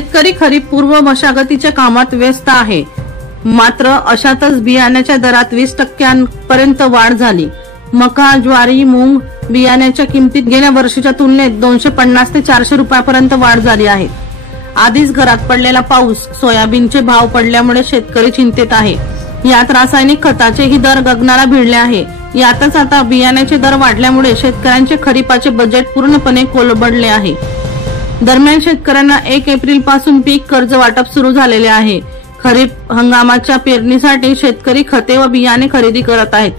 शेतकरी खरीप पूर्व मशागतीच्या कामात व्यस्त आहे. मात्र अशातच बियाण्याच्या दरात 20% पर्यंत वाढ झाली. मका, ज्वारी, मूग बियाण्याच्या किमतीत गेल्या वर्षीच्या तुलनेत 250 ते 400 रुपयापर्यंत वाढ झाली आहे. आधीच घरात पडलेला पाऊस, सोयाबीनचे भाव पडल्यामुळे शेतकरी चिंतेत आहे. यात रासायनिक खताचेही दर गगनाला भिडले आहे. यातच आता बियाण्याचे दर वाढल्यामुळे शेतकऱ्यांचे खरीपाचे बजेट पूर्णपणे कोलमडले आहे. दरम्यान शेतकऱ्यांना 1 एप्रिल पासून पीक कर्ज वाटप सुरू झालेले आहे. खरीप हंगामाच्या पेरणीसाठी शेतकरी खते व बियाणे खरेदी करत आहेत.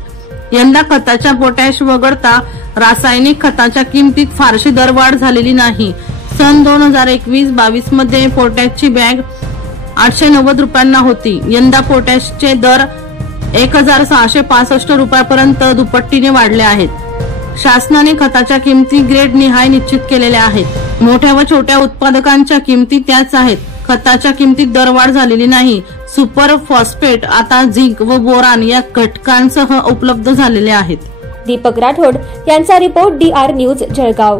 यंदा खताच्या पोटॅश वगळता रासायनिक खताच्या किमतीत फारशी दरवाढ झालेली नाही. सन 2021-22 मध्ये पोटॅशची बॅग 890 रुपयांना होती. यंदा पोटॅशचे दर 1665 रुपयापर्यंत दुपट्टीने वाढले आहेत. शासनाने खताच्या किमती ग्रेड निहाय निश्चित केलेल्या आहेत. मोठ्या व छोट्या उत्पादकांच्या किमती त्याच आहेत. खताच्या किमतीत दरवाढ झालेली नाही. सुपर फॉस्फेट आता झिंक व बोरान या घटकांसह उपलब्ध झालेले आहेत. दीपक राठोड यांचा रिपोर्ट DR न्यूज जळगाव.